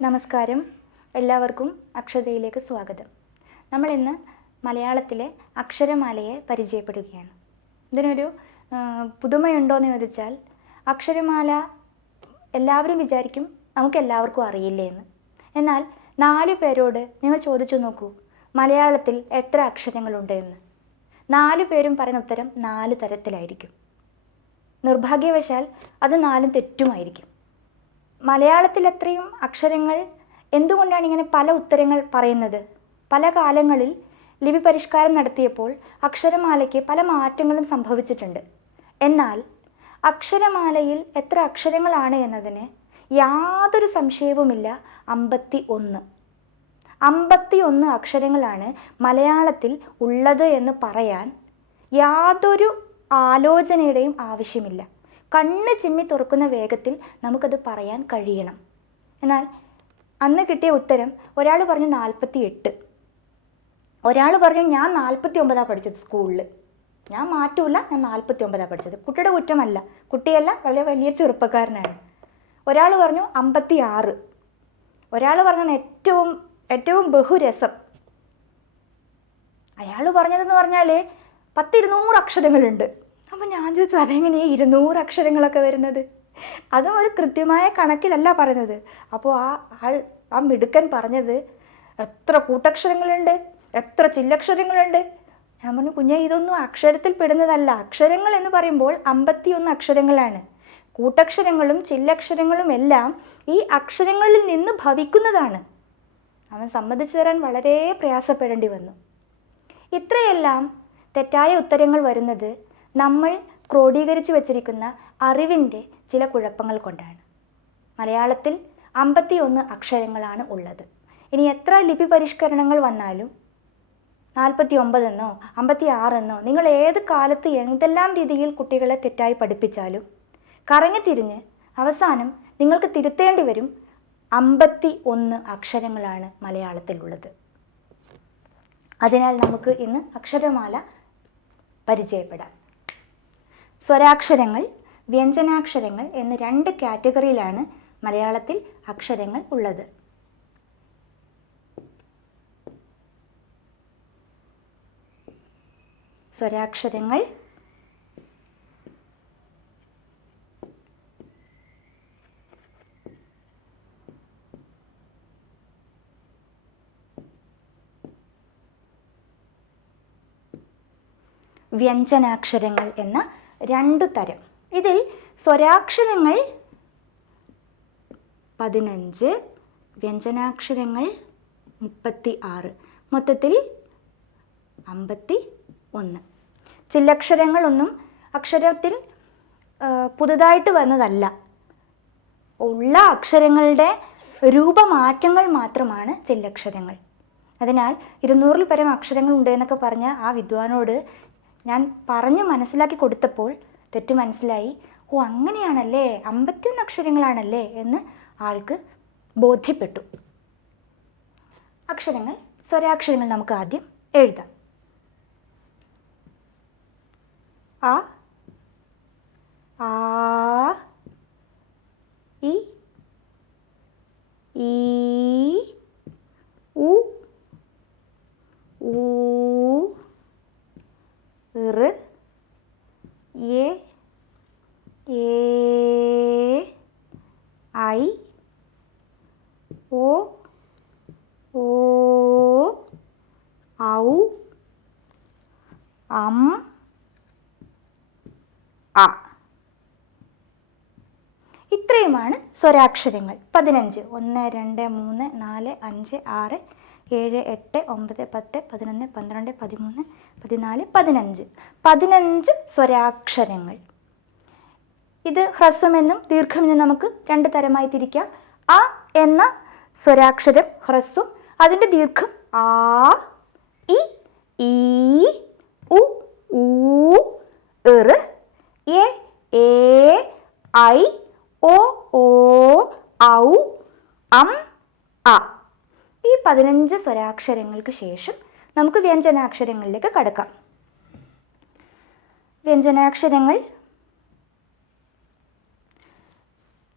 നമസ്കാരം, എല്ലാവർക്കും അക്ഷതയിലേക്ക് സ്വാഗതം. നമ്മൾ ഇന്ന് മലയാളത്തിലെ അക്ഷരമാലയെ പരിചയപ്പെടുകയാണ്. ഇതിനൊരു പുതുമയുണ്ടോ എന്ന് ചോദിച്ചാൽ, അക്ഷരമാല എല്ലാവരും വിചാരിക്കും നമുക്കെല്ലാവർക്കും അറിയില്ലേ എന്ന്. എന്നാൽ 4 പേരോട് നിങ്ങൾ ചോദിച്ചു നോക്കൂ, മലയാളത്തിൽ എത്ര അക്ഷരങ്ങളുണ്ട് എന്ന്. 4 പേരും പറയുന്ന ഉത്തരം 4 തരത്തിലായിരിക്കും. നിർഭാഗ്യവശാൽ അത് 4 തെറ്റുമായിരിക്കും. മലയാളത്തിൽ എത്രയും അക്ഷരങ്ങൾ, എന്തുകൊണ്ടാണ് ഇങ്ങനെ പല ഉത്തരങ്ങൾ പറയുന്നത്? പല കാലങ്ങളിൽ ലിപി പരിഷ്കാരം നടത്തിയപ്പോൾ അക്ഷരമാലയ്ക്ക് പല മാറ്റങ്ങളും സംഭവിച്ചിട്ടുണ്ട്. എന്നാൽ അക്ഷരമാലയിൽ എത്ര അക്ഷരങ്ങളാണ് എന്നതിന് യാതൊരു സംശയവുമില്ല, 51 അക്ഷരങ്ങളാണ് മലയാളത്തിൽ ഉള്ളത് എന്ന് പറയാൻ യാതൊരു ആലോചനയുടെയും ആവശ്യമില്ല. കണ്ണ് ചിമ്മി തുറക്കുന്ന വേഗത്തിൽ നമുക്കത് പറയാൻ കഴിയണം. എന്നാൽ അന്ന് കിട്ടിയ ഉത്തരം, ഒരാൾ പറഞ്ഞു 48, ഒരാൾ പറഞ്ഞു ഞാൻ 49 പഠിച്ചത് സ്കൂളിൽ. ഞാൻ മാറ്റൂല, ഞാൻ 49 പഠിച്ചത്. കുട്ടിയുടെ കുറ്റമല്ല, കുട്ടിയല്ല, വളരെ വലിയ ചെറുപ്പക്കാരനാണ്. ഒരാൾ പറഞ്ഞു 56, ഒരാൾ പറഞ്ഞു ഏറ്റവും ബഹുരസം. അയാൾ പറഞ്ഞതെന്ന് പറഞ്ഞാൽ 100-200 അക്ഷരങ്ങളുണ്ട്. അപ്പം ഞാൻ ചോദിച്ചു, അതെങ്ങനെയാണ് 200 അക്ഷരങ്ങളൊക്കെ വരുന്നത്? അതും ഒരു കൃത്യമായ കണക്കിലല്ല പറയുന്നത്. അപ്പോൾ ആ മിടുക്കൻ പറഞ്ഞത് എത്ര കൂട്ടക്ഷരങ്ങളുണ്ട്, എത്ര ചില്ലക്ഷരങ്ങളുണ്ട്. ഞാൻ പറഞ്ഞു, കുഞ്ഞെ, ഇതൊന്നും അക്ഷരത്തിൽ പെടുന്നതല്ല. അക്ഷരങ്ങൾ എന്ന് പറയുമ്പോൾ 51 അക്ഷരങ്ങളാണ്. കൂട്ടക്ഷരങ്ങളും ചില്ലക്ഷരങ്ങളും എല്ലാം ഈ അക്ഷരങ്ങളിൽ നിന്ന് ഭവിക്കുന്നതാണ്. അവൻ സമ്മതിച്ചു തരാൻ വളരെ പ്രയാസപ്പെടേണ്ടി വന്നു. ഇത്രയെല്ലാം തെറ്റായ ഉത്തരങ്ങൾ വരുന്നത് നമ്മൾ ക്രോഡീകരിച്ചു വച്ചിരിക്കുന്ന അറിവിൻ്റെ ചില കുഴപ്പങ്ങൾ കൊണ്ടാണ്. മലയാളത്തിൽ 51 അക്ഷരങ്ങളാണ് ഉള്ളത്. ഇനി എത്ര ലിപി പരിഷ്കരണങ്ങൾ വന്നാലും 49 എന്നോ 56 എന്നോ നിങ്ങൾ ഏത് കാലത്ത് എന്തെല്ലാം രീതിയിൽ കുട്ടികളെ തെറ്റായി പഠിപ്പിച്ചാലും കറങ്ങിത്തിരിഞ്ഞ് അവസാനം നിങ്ങൾക്ക് തിരുത്തേണ്ടി വരും. 51 അക്ഷരങ്ങളാണ് മലയാളത്തിലുള്ളത്. അതിനാൽ നമുക്ക് ഇന്ന് അക്ഷരമാല പരിചയപ്പെടാം. സ്വരാക്ഷരങ്ങൾ, വ്യഞ്ജനാക്ഷരങ്ങൾ എന്ന 2 കാറ്റഗറിയിലാണ് മലയാളത്തിൽ അക്ഷരങ്ങൾ ഉള്ളത്. സ്വരാക്ഷരങ്ങൾ, വ്യഞ്ജനാക്ഷരങ്ങൾ എന്ന 2 തരം. ഇതിൽ സ്വരാക്ഷരങ്ങൾ 15, വ്യഞ്ജനാക്ഷരങ്ങൾ 36, മൊത്തത്തിൽ 51. ചില്ലക്ഷരങ്ങളൊന്നും അക്ഷരത്തിൽ പുതുതായിട്ട് വന്നതല്ല. ഉള്ള അക്ഷരങ്ങളുടെ രൂപമാറ്റങ്ങൾ മാത്രമാണ് ചില്ലക്ഷരങ്ങൾ. അതിനാൽ 200-ൽ പരം അക്ഷരങ്ങൾ ഉണ്ട് എന്നൊക്കെ പറഞ്ഞ ആ വിദ്വാനോട് ഞാൻ പറഞ്ഞു മനസ്സിലാക്കി കൊടുത്തപ്പോൾ തെറ്റ് മനസ്സിലായി. ഓ, അങ്ങനെയാണല്ലേ, 51 അക്ഷരങ്ങളാണല്ലേ എന്ന് ആൾക്ക് ബോധ്യപ്പെട്ടു. അക്ഷരങ്ങൾ, സ്വരാക്ഷരങ്ങൾ നമുക്ക് ആദ്യം എഴുതാം. അ, ആ, ഇ, ഈ, ഉ, ഊ, ഋ, എ, ഏ, ഐ, ഓ, ഓ, ഔ, അം, അ. ഇത്രയുമാണ് സ്വരാക്ഷരങ്ങൾ. 15. 1, 2, 3, 4, 5, 6, 7, 8, 9, 10, 11, 12, 13, 14, 15. 15 സ്വരാക്ഷരങ്ങൾ. ഇത് ഹ്രസ്വമെന്നും ദീർഘമെന്നും നമുക്ക് 2 തരമായി തിരിക്കാം. അ എന്ന സ്വരാക്ഷരം ഹ്രസ്വം, അതിൻ്റെ ദീർഘം ആ, ഇ, ഈ, ഉ, ഊ, ഋ, എ, ഏ, ഐ, ഓ, ഓ, ഔ, അം, അ. ഈ 15 സ്വരാക്ഷരങ്ങൾക്ക് ശേഷം നമുക്ക് വ്യഞ്ജനാക്ഷരങ്ങളിലേക്ക് കടക്കാം. വ്യഞ്ജനാക്ഷരങ്ങൾ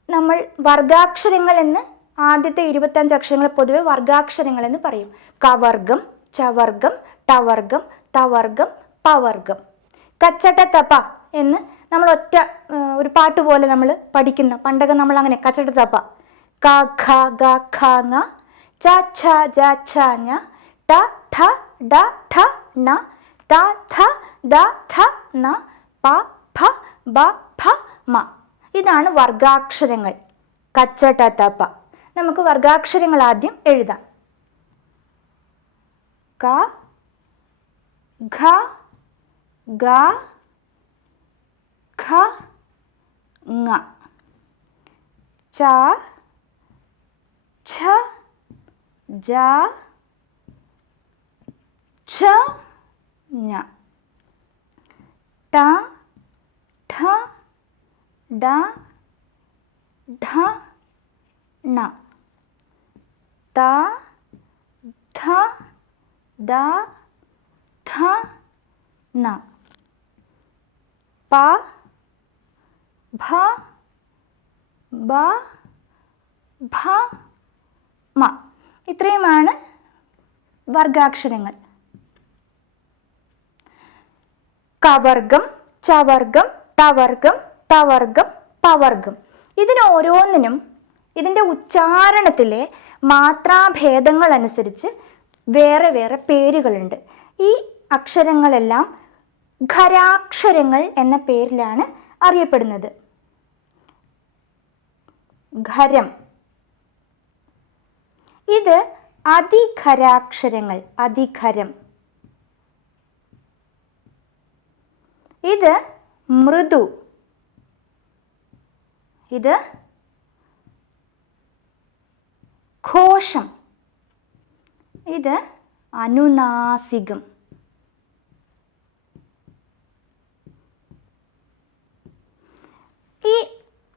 നമ്മൾ വർഗാക്ഷരങ്ങൾ എന്ന് ആദ്യത്തെ 25 അക്ഷരങ്ങൾ പൊതുവെ വർഗാക്ഷരങ്ങൾ എന്ന് പറയും. കവർഗം, ചവർഗം, ടവർഗം, തവർഗം, പവർഗം. കച്ചടത്തപ്പ എന്ന് നമ്മൾ ഒരു പാട്ട് പോലെ നമ്മൾ പഠിക്കുന്ന, പണ്ടൊക്കെ നമ്മൾ അങ്ങനെ കച്ചടത്തപ്പ. ക ഖ ഗ ഖ ങ ച ഛ ജ ഛ ഞ ട ഠ ഡ ഠ ണ ത ഥ ദ ഥ ന പ ഫ ബ ഫ മ. ഇതാണ് വർഗാക്ഷരങ്ങൾ. കച്ചടത്തപ്പ. നമുക്ക് വർഗാക്ഷരങ്ങൾ ആദ്യം എഴുതാം. ക ഖ ഗ ഖ ങ ച ഛ ജ ഛ ഞ ട ഠ ഡ ഢ ണ ത ഥ ദ ഥ ന പ ഭ ബ ഭ മ. ഇത്രയുമാണ് വർഗാക്ഷരങ്ങൾ. കവർഗം, ചവർഗം, ടവർഗം, തവർഗം, പവർഗം. ഇതിന് ഓരോന്നിനും ഇതിൻ്റെ ഉച്ചാരണത്തിലെ മാത്രാഭേദങ്ങൾ അനുസരിച്ച് വേറെ വേറെ പേരുകളുണ്ട്. ഈ അക്ഷരങ്ങളെല്ലാം ഖരാക്ഷരങ്ങൾ എന്ന പേരിലാണ് അറിയപ്പെടുന്നത്. ഖരം. ഇത് അതിഖരാക്ഷരങ്ങൾ. അതിഖരം. ഇത് മൃദു. ഇത് ഘോഷം. ഇത് അനുനാസികം. ഈ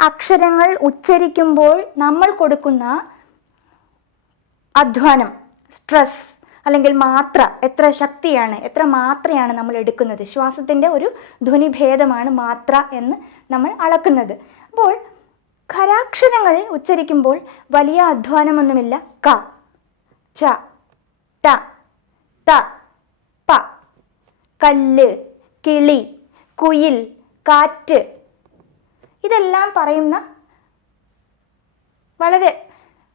അക്ഷരങ്ങൾ ഉച്ചരിക്കുമ്പോൾ നമ്മൾ കൊടുക്കുന്ന അധ്വാനം, സ്ട്രെസ് അല്ലെങ്കിൽ മാത്ര, എത്ര ശക്തിയാണ്, എത്ര മാത്രയാണ് നമ്മൾ എടുക്കുന്നത്. ശ്വാസത്തിൻ്റെ ഒരു ധ്വനിഭേദമാണ് മാത്ര എന്ന് നമ്മൾ അളക്കുന്നത്. അപ്പോൾ ഖരാക്ഷരങ്ങൾ ഉച്ചരിക്കുമ്പോൾ വലിയ അധ്വാനമൊന്നുമില്ല. ക, ച, ട, ത, പ. കല്ല്, കിളി, കുയിൽ, കാറ്റ്, ഇതെല്ലാം പറയുന്ന വളരെ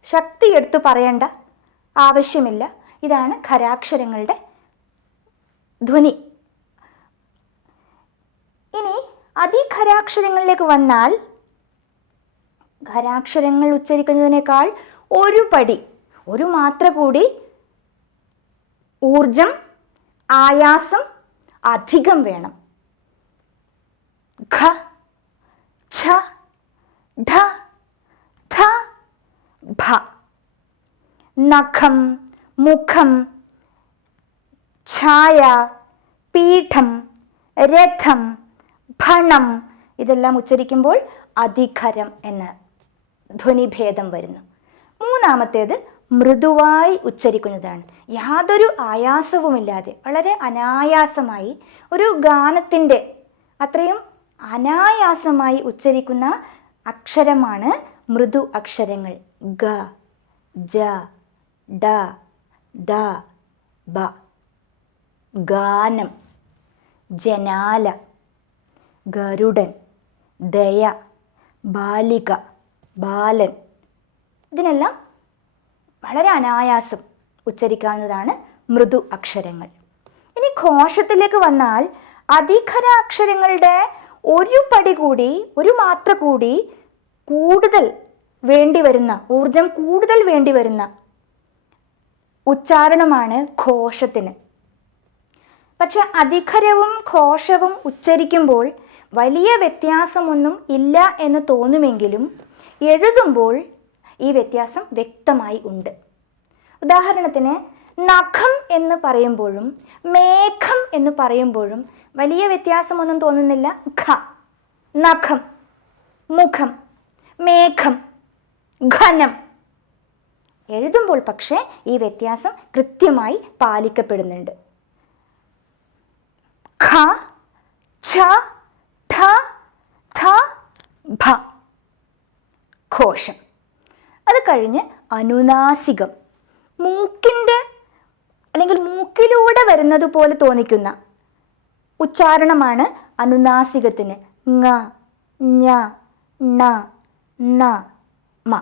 ശക്തിയെടുത്ത് പറയേണ്ട ആവശ്യമില്ല. ഇതാണ് ഖരാക്ഷരങ്ങളുടെ ധ്വനി. ഇനി അതിഖരാക്ഷരങ്ങളിലേക്ക് വന്നാൽ, ഖരാക്ഷരങ്ങൾ ഉച്ചരിക്കുന്നതിനേക്കാൾ ഒരു പടി, ഒരു മാത്ര കൂടി ഊർജം, ആയാസം അധികം വേണം. ഖ, ഛ, ഢ, ഥ, ഭ. നഖം, മുഖം, ഛായ, പീഠം, രഥം, ഭണം, ഇതെല്ലാം ഉച്ചരിക്കുമ്പോൾ അതിഖരം എന്ന ധ്വനിഭേദം വരുന്നു. മൂന്നാമത്തേത് മൃദുവായി ഉച്ചരിക്കുന്നതാണ്. യാതൊരു ആയാസവുമില്ലാതെ വളരെ അനായാസമായി, ഒരു ഗാനത്തിൻ്റെ അത്രയും അനായാസമായി ഉച്ചരിക്കുന്ന അക്ഷരമാണ് മൃദു അക്ഷരങ്ങൾ. ഗ, ജ, ഡ, ദ, ബ. ഗാനം, ജനാല, ഗരുഡൻ, ദയ, ബാലിക, ബാലൻ. ഇതിനെല്ലാം വളരെ അനായാസം ഉച്ചരിക്കാവുന്നതാണ് മൃദു അക്ഷരങ്ങൾ. ഇനി ഘോഷത്തിലേക്ക് വന്നാൽ അതിഖര അക്ഷരങ്ങളുടെ ഒരു പടി കൂടി, ഒരു മാത്ര കൂടി കൂടുതൽ വേണ്ടിവരുന്ന, ഊർജം കൂടുതൽ വേണ്ടിവരുന്ന ഉച്ചാരണമാണ് ഘോഷത്തിന്. പക്ഷെ അതിഖരവും ഘോഷവും ഉച്ചരിക്കുമ്പോൾ വലിയ വ്യത്യാസമൊന്നും ഇല്ല എന്ന് തോന്നുമെങ്കിലും എഴുതുമ്പോൾ ഈ വ്യത്യാസം വ്യക്തമായി ഉണ്ട്. ഉദാഹരണത്തിന് നഖം എന്ന് പറയുമ്പോഴും മേഘം എന്ന് പറയുമ്പോഴും വലിയ വ്യത്യാസമൊന്നും തോന്നുന്നില്ല. ഖ, നഖം, മുഖം, മേഘം, ഘനം. എഴുതുമ്പോൾ പക്ഷേ ഈ വ്യത്യാസം കൃത്യമായി പാലിക്കപ്പെടുന്നുണ്ട്. ഖ, ഛ, ഠ, ഥ, ഭ. ഘോഷം. അത് കഴിഞ്ഞ് അനുനാസികം, മൂക്കിൻ്റെ അല്ലെങ്കിൽ മൂക്കിലൂടെ വരുന്നത് പോലെ തോന്നിക്കുന്ന ഉച്ചാരണമാണ് അനുനാസികത്തിന്. ങ, ഞ, ണ, ന, മ.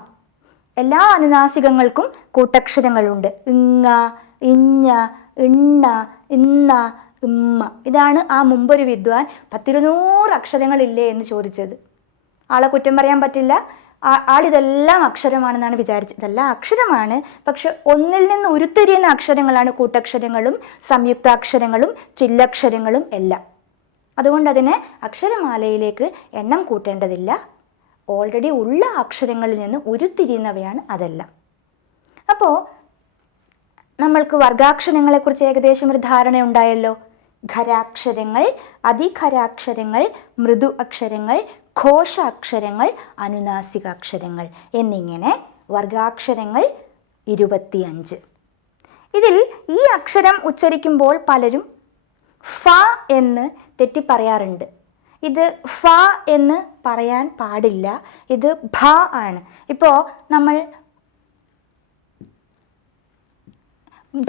എല്ലാ അനുനാസികങ്ങൾക്കും കൂട്ടക്ഷരങ്ങളുണ്ട്. ഇങ്ങ, ഇഞ്ഞ, ഇണ്ണ, ഇന്ന, ഇമ്മ. ഇതാണ് ആ മുമ്പൊരു വിദ്വാൻ 100 അക്ഷരങ്ങളില്ലേ എന്ന് ചോദിച്ചത്. ആളെ കുറ്റം പറയാൻ പറ്റില്ല. ആളിതെല്ലാം അക്ഷരമാണെന്നാണ് വിചാരിച്ചത്. ഇതെല്ലാം അക്ഷരമാണ്, പക്ഷെ ഒന്നിൽ നിന്ന് ഉരുത്തിരിയുന്ന അക്ഷരങ്ങളാണ് കൂട്ടക്ഷരങ്ങളും സംയുക്താക്ഷരങ്ങളും ചില്ലക്ഷരങ്ങളും എല്ലാം. അതുകൊണ്ട് അതിനെ അക്ഷരമാലയിലേക്ക് എണ്ണം കൂട്ടേണ്ടതില്ല. ഓൾറെഡി ഉള്ള അക്ഷരങ്ങളിൽ നിന്ന് ഉരുത്തിരിയുന്നവയാണ് അതെല്ലാം. അപ്പോൾ നമ്മൾക്ക് വർഗാക്ഷരങ്ങളെക്കുറിച്ച് ഏകദേശം ഒരു ധാരണ ഉണ്ടായല്ലോ. ഖരാക്ഷരങ്ങൾ, അതിഖരാക്ഷരങ്ങൾ, മൃദു അക്ഷരങ്ങൾ, ഘോഷാക്ഷരങ്ങൾ, അനുനാസികാക്ഷരങ്ങൾ എന്നിങ്ങനെ വർഗാക്ഷരങ്ങൾ 25. ഇതിൽ ഈ അക്ഷരം ഉച്ചരിക്കുമ്പോൾ പലരും ഫ എന്ന് തെറ്റി പറയാറുണ്ട്. ഇത് ഫ എന്ന് പറയാൻ പാടില്ല, ഇത് ഭ ആണ്. ഇപ്പോൾ നമ്മൾ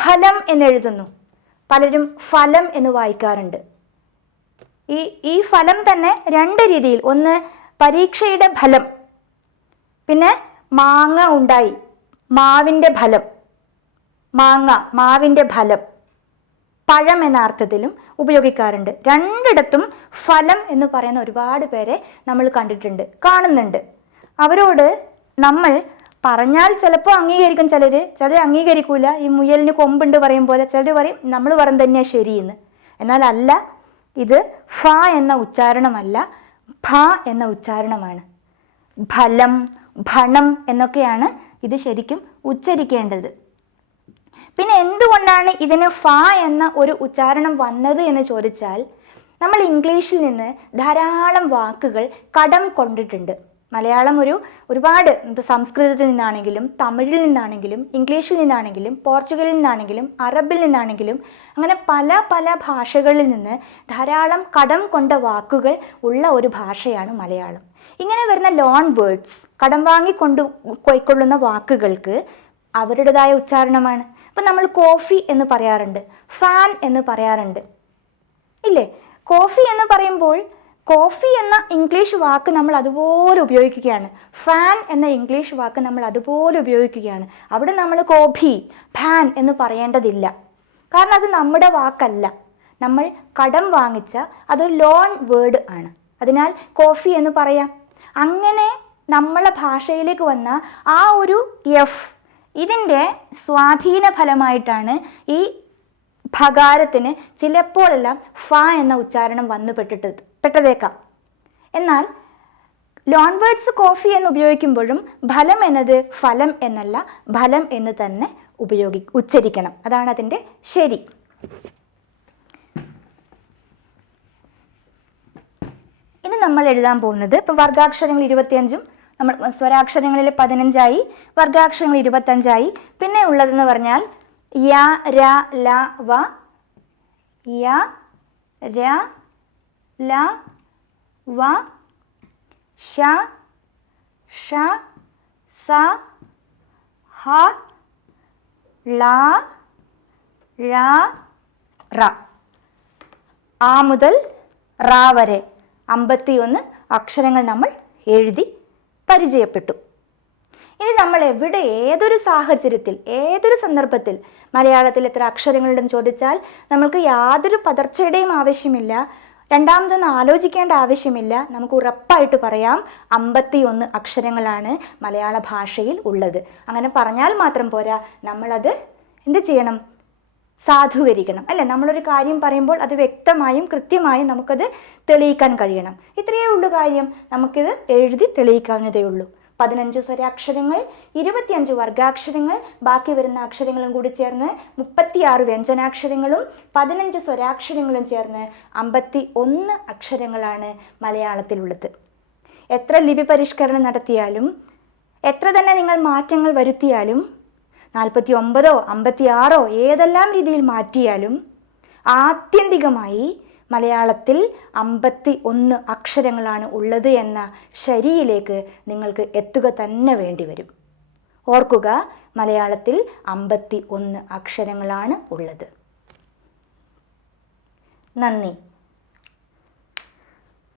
ഫലം എന്നെഴുതുന്നു, പലരും ഫലം എന്ന് വായിക്കാറുണ്ട്. ഈ ഫലം തന്നെ 2 രീതിയിൽ, ഒന്ന് പരീക്ഷയുടെ ഫലം, പിന്നെ മാങ്ങ ഉണ്ടായി, മാവിൻ്റെ ഫലം, മാങ്ങ മാവിൻ്റെ ഫലം, പഴം എന്ന അർത്ഥത്തിലും ഉപയോഗിക്കാറുണ്ട്. 2ഇടത്തും ഫലം എന്ന് പറയുന്ന ഒരുപാട് പേരെ നമ്മൾ കാണുന്നുണ്ട്. അവരോട് നമ്മൾ പറഞ്ഞാൽ ചിലപ്പോൾ അംഗീകരിക്കും, ചിലർ അംഗീകരിക്കൂല. ഈ മുയലിന് കൊമ്പുണ്ട് പറയും പോലെ ചിലർ പറയും നമ്മൾ പറയുന്നത് തന്നെയാണ് ശരിയെന്ന്. എന്നാൽ അല്ല, ഇത് ഫ എന്ന ഉച്ചാരണമല്ല, ഭ എന്ന ഉച്ചാരണമാണ്. ഫലം, ഭണം എന്നൊക്കെയാണ് ഇത് ശരിക്കും ഉച്ചരിക്കേണ്ടത്. പിന്നെ എന്തുകൊണ്ടാണ് ഇതിന് ഫ എന്ന ഒരു ഉച്ചാരണം വന്നത് എന്ന് ചോദിച്ചാൽ, നമ്മൾ ഇംഗ്ലീഷിൽ നിന്ന് ധാരാളം വാക്കുകൾ കടം കൊണ്ടിട്ടുണ്ട്. മലയാളം ഒരുപാട് സംസ്കൃതത്തിൽ നിന്നാണെങ്കിലും തമിഴിൽ നിന്നാണെങ്കിലും ഇംഗ്ലീഷിൽ നിന്നാണെങ്കിലും പോർച്ചുഗലിൽ നിന്നാണെങ്കിലും അറബിൽ നിന്നാണെങ്കിലും അങ്ങനെ പല പല ഭാഷകളിൽ നിന്ന് ധാരാളം കടം കൊണ്ട വാക്കുകൾ ഉള്ള ഒരു ഭാഷയാണ് മലയാളം. ഇങ്ങനെ വരുന്ന ലോൺ വേർഡ്സ്, കടം വാങ്ങിക്കൊണ്ട് കൊയ്ക്കൊള്ളുന്ന വാക്കുകൾക്ക് അവരുടേതായ ഉച്ചാരണമാണ്. ഇപ്പം നമ്മൾ കോഫി എന്ന് പറയാറുണ്ട്, ഫാൻ എന്ന് പറയാറുണ്ട് ഇല്ലേ? കോഫി എന്ന് പറയുമ്പോൾ കോഫി എന്ന ഇംഗ്ലീഷ് വാക്ക് നമ്മൾ അതുപോലെ ഉപയോഗിക്കുകയാണ്, ഫാൻ എന്ന ഇംഗ്ലീഷ് വാക്ക് നമ്മൾ അതുപോലെ ഉപയോഗിക്കുകയാണ്. അവിടെ നമ്മൾ കോഫി, ഫാൻ എന്ന് പറയേണ്ടതില്ല. കാരണം അത് നമ്മുടെ വാക്കല്ല, നമ്മൾ കടം വാങ്ങിച്ച അതൊരു ലോൺ വേർഡ് ആണ്. അതിനാൽ കോഫി എന്ന് പറയാം. അങ്ങനെ നമ്മളെ ഭാഷയിലേക്ക് വന്ന ആ ഒരു എഫ്, ഇതിൻ്റെ സ്വാധീന ഫലമായിട്ടാണ് ഈ ഭകാരത്തിന് ചിലപ്പോഴെല്ലാം ഫ എന്ന ഉച്ചാരണം വന്നു പെട്ടതേക്കാം. എന്നാൽ ലോൺ വേർഡ്സ് കോഫി എന്ന് ഉപയോഗിക്കുമ്പോഴും ഫലം എന്നത് ഫലം എന്നല്ല, ഫലം എന്ന് തന്നെ ഉച്ചരിക്കണം. അതാണ് അതിൻ്റെ ശരി. ഇനി നമ്മൾ എഴുതാൻ പോകുന്നത്, ഇപ്പോൾ വർഗാക്ഷരങ്ങൾ 25, നമ്മൾ സ്വരാക്ഷരങ്ങളിൽ 15ആയി, വർഗാക്ഷരങ്ങൾ 25ആയി. പിന്നെ ഉള്ളതെന്ന് പറഞ്ഞാൽ യ, ര, ല, വ, യ, ര, ല, വ, ഷ, ഷ, സ, ഹ, ള, ഴ, റ. ആ മുതൽ റ വരെ 51 അക്ഷരങ്ങൾ നമ്മൾ എഴുതി പരിചയപ്പെട്ടു. ഇനി നമ്മൾ എവിടെ, ഏതൊരു സാഹചര്യത്തിൽ, ഏതൊരു സന്ദർഭത്തിൽ മലയാളത്തിൽ എത്ര അക്ഷരങ്ങളുണ്ടെന്ന് ചോദിച്ചാൽ നമ്മൾക്ക് യാതൊരു പതർച്ചയുടെയും ആവശ്യമില്ല, രണ്ടാമതൊന്നും ആലോചിക്കേണ്ട ആവശ്യമില്ല. നമുക്ക് ഉറപ്പായിട്ട് പറയാം 51 അക്ഷരങ്ങളാണ് മലയാള ഭാഷയിൽ ഉള്ളത്. അങ്ങനെ പറഞ്ഞാൽ മാത്രം പോരാ, നമ്മളത് എന്ത് ചെയ്യണം? സാധൂകരിക്കണം അല്ലേ? നമ്മളൊരു കാര്യം പറയുമ്പോൾ അത് വ്യക്തമായും കൃത്യമായും നമുക്കത് തെളിയിക്കാൻ കഴിയണം. ഇത്രയേ ഉള്ളൂ കാര്യം. നമുക്കിത് എഴുതി തെളിയിക്കാവുന്നതേ ഉള്ളൂ. 15 സ്വരാക്ഷരങ്ങൾ, 25 വർഗാക്ഷരങ്ങൾ, ബാക്കി വരുന്ന അക്ഷരങ്ങളും കൂടി ചേർന്ന് 36 വ്യഞ്ജനാക്ഷരങ്ങളും 15 സ്വരാക്ഷരങ്ങളും ചേർന്ന് 51 അക്ഷരങ്ങളാണ് മലയാളത്തിലുള്ളത്. എത്ര ലിപി പരിഷ്കരണം നടത്തിയാലും, എത്ര തന്നെ നിങ്ങൾ മാറ്റങ്ങൾ വരുത്തിയാലും, 49ഓ 56ഓ ഏതെല്ലാം രീതിയിൽ മാറ്റിയാലും, ആത്യന്തികമായി മലയാളത്തിൽ 51 അക്ഷരങ്ങളാണ് ഉള്ളത് എന്ന ശരിയിലേക്ക് നിങ്ങൾക്ക് എത്തുക തന്നെ വേണ്ടി വരും. ഓർക്കുക, മലയാളത്തിൽ 51 അക്ഷരങ്ങളാണ് ഉള്ളത്. നന്ദി.